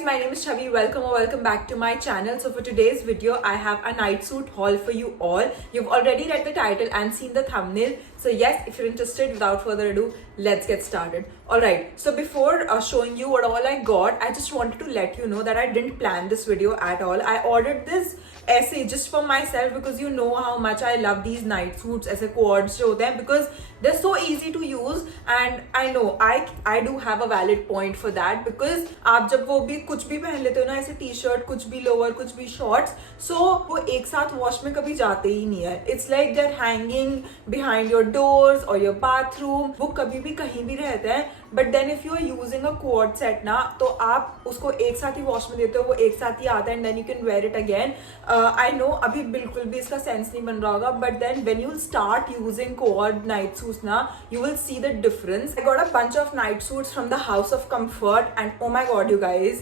guys, my name is Chavi. Welcome or welcome back to my channel. So for today's video, I have a night suit haul for you all. You've already read the title and seen the thumbnail. So yes, if you're interested, without further ado, let's get started. Alright, so before showing you what all I got, I just wanted to let you know that I didn't plan this video at all. I ordered this essay just for myself because you know how much I love these night suits ऐसे quads जो होते हैं because they're so easy to use and I know I do have a valid point for that because आप जब वो भी कुछ भी पहन लेते हो ना ऐसे टी-शर्ट कुछ भी लोअर कुछ भी शॉर्ट्स सो वो एक साथ वॉश में कभी जाते ही नहीं है. It's like they're hanging behind your doors और योर बाथरूम. वो कभी भी कहीं भी रहते हैं but then if you are using a quad set ना तो आप उसको एक साथ ही वॉश में देते हो वो एक साथ ही आता है and then you can wear it again. I know अभी बिल्कुल भी इसका सेंस नहीं बन रहा होगा but then when you start using quad night suits ना you will see the difference. I got a bunch of night suits from the House of Comfort and oh my god you guys,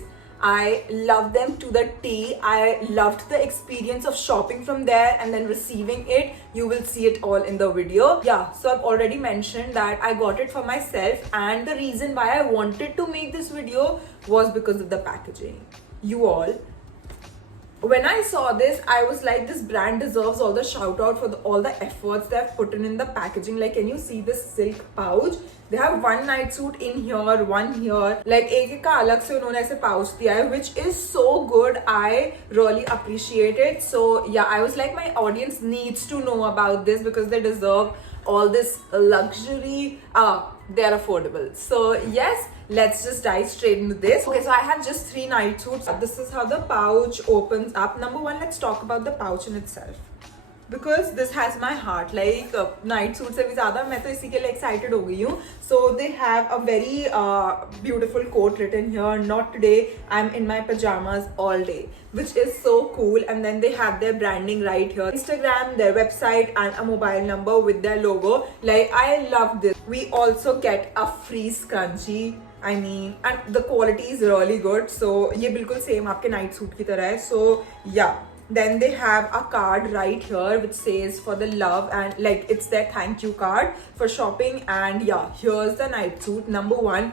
I love them to the T. I loved the experience of shopping from there and then receiving it. You will see it all in the video. Yeah, so I've already mentioned that I got it for myself and the reason why I wanted to make this video was because of the packaging. You all, when I saw this, I was like, this brand deserves all the shout out for all the efforts they've put in the packaging. Like, can you see this silk pouch? They have one night suit in here, one here. Like, एक का अलग से उन्होंने ऐसे pouch दिया है, which is so good. I really appreciate it. So yeah, I was like, my audience needs to know about this because they deserve all this luxury. They're affordable. So yes, let's just dive straight into this. Okay, so I have just 3 night suits. This is how the pouch opens up. Number one, let's talk about the pouch in itself because this has my heart. Like night suit से भी ज़्यादा मैं तो इसी के लिए excited हो गई हूँ. So they have a very beautiful quote written here. Not today. I'm in my pajamas all day, which is so cool. And then they have their branding right here. Instagram, their website, and a mobile number with their logo. Like I love this. We also get a free scrunchie. I mean, and the quality is really good. So ये बिल्कुल same आपके night suit की तरह है. So yeah. Then they have a card right here which says for the love and like it's their thank you card for shopping. And yeah, here's the night suit. Number one,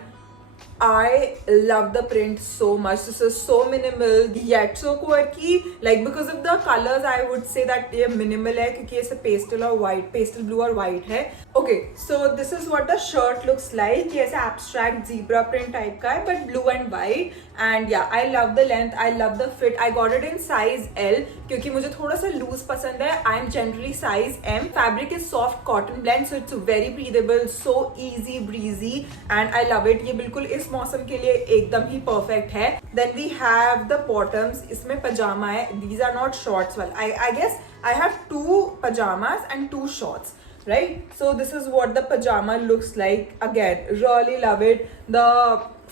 I love the print so much. This is so minimal yet so quirky. Like because of the colors, I would say that ये minimal है क्योंकि ऐसे pastel और white, pastel blue और white है. Okay, so this is what the shirt looks like. ये ऐसे abstract zebra print type का है but blue and white. And yeah, I love the length. I love the fit. I got it in size L क्योंकि मुझे थोड़ा सा loose पसंद है. I'm generally size M. Fabric is soft cotton blend, so it's very breathable, so easy breezy, and I love it. ये बिल्कुल इस मौसम के लिए एकदम ही perfect है. Then we have the bottoms. इसमें पजामा है. These are not shorts. Well, I guess I have 2 pajamas and 2 shorts. Right? So this is what the pajama looks like. Again, really love it. The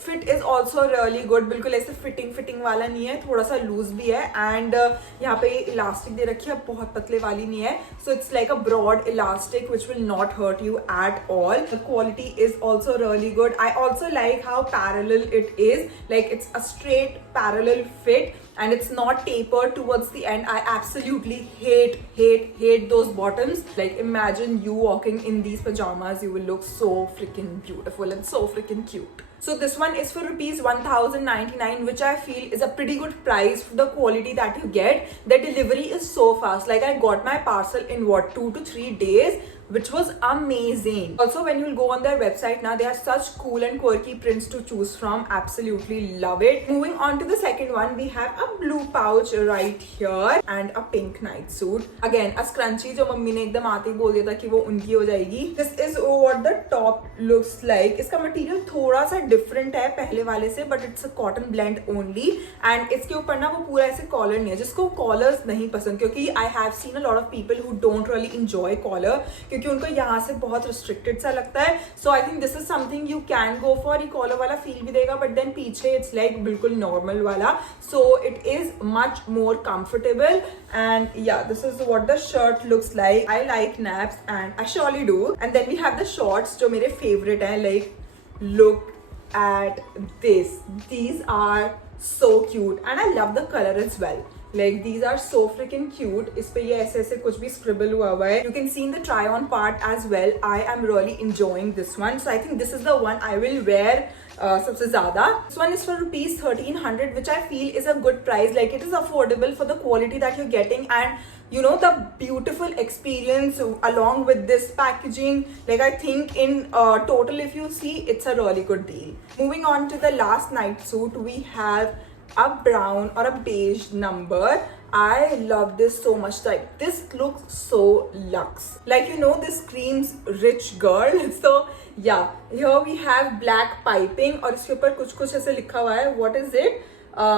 fit is also really good. बिल्कुल ऐसे fitting वाला नहीं है, थोड़ा सा loose भी है and यहाँ पे इलास्टिक दे रखी है, बहुत पतले वाली नहीं है. So it's like a broad elastic which will not hurt you at all. The quality is also really good. I also like how parallel it is. Like it's a straight parallel fit and it's not tapered towards the end. I absolutely hate those bottoms. Like imagine you walking in these pajamas, you will look so freaking beautiful and so freaking cute. So this one is for rupees 1099, which I feel is a pretty good price for the quality that you get. The delivery is so fast. Like I got my parcel in what 2 to 3 days, which was amazing. Also, when you go on their website now, they have such cool and quirky prints to choose from. Absolutely love it. Moving on to the second one, we have a blue pouch right here and a pink night suit. Again, a scrunchie जो mummy ने एकदम आते ही बोल दिया था कि वो उनकी हो जाएगी. This is what the top looks like. इसका material थोड़ा सा different है पहले वाले से, but it's a cotton blend only. And इसके ऊपर ना वो पूरा ऐसे collar नहीं है, जिसको collars नहीं पसंद, क्योंकि I have seen a lot of people who don't really enjoy collar क्योंकि उनको यहाँ से बहुत restricted सा लगता है. So I think this is something you can go for. ये collar वाला feel भी देगा but then पीछे it's like बिल्कुल normal वाला. So it is much more comfortable and yeah, this is what the shirt looks like. I like naps and I surely do. And then we have the shorts जो मेरे favorite हैं. Like look at this. These are so cute and I love the color as well. Like these are so freaking cute. इस पे ये ऐसे ऐसे कुछ भी scribble हुआ हुआ है. You can see in the try on part as well. I am really enjoying this one. So I think this is the one I will wear सबसे ज़्यादा. This one is for rupees 1300, which I feel is a good price. Like it is affordable for the quality that you're getting, and you know the beautiful experience along with this packaging. Like I think in total, if you see, it's a really good deal. Moving on to the last night suit, we have a brown or a beige number. I love this so much. Like this looks so luxe. Like you know, this screams rich girl. So yeah, here we have black piping और इसके ऊपर कुछ कुछ ऐसे लिखा हुआ है. What is it?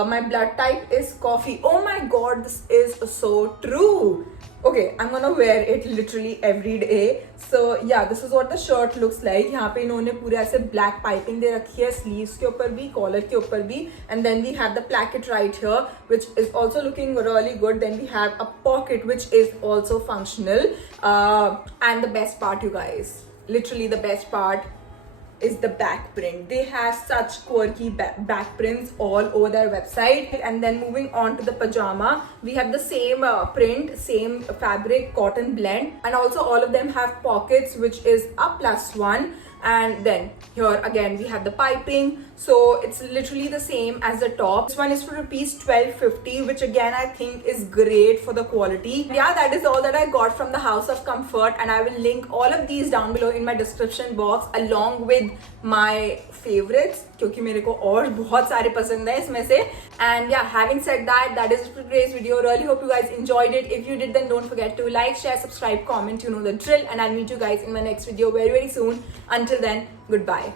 My blood type is coffee. Oh my god, this is so true. Okay, I'm gonna wear it literally every day. So yeah, this is what the shirt looks like. यहाँ पे इन्होंने पूरे ऐसे black piping दे रखी है, sleeves के ऊपर भी, collar के ऊपर भी, and then we have the placket right here, which is also looking really good. Then we have a pocket which is also functional, and the best part, you guys, literally the best part is the back print. They have such quirky back prints all over their website. And then moving on to the pajama, we have the same print, same fabric, cotton blend, and also all of them have pockets, which is a +1. And then here again we have the piping, so it's literally the same as the top. This one is for rupees 1250, which again I think is great for the quality. Yeah, that is all that I got from the House of Comfort, and I will link all of these down below in my description box along with my favorites, क्योंकि मेरे को और बहुत सारे पसंद है इसमें से. And yeah, having said that, that is it for today's video. Really hope you guys enjoyed it. If you did, then don't forget to like, share, subscribe, comment. You know the drill, and I'll meet you guys in my next video very soon. Until then, goodbye.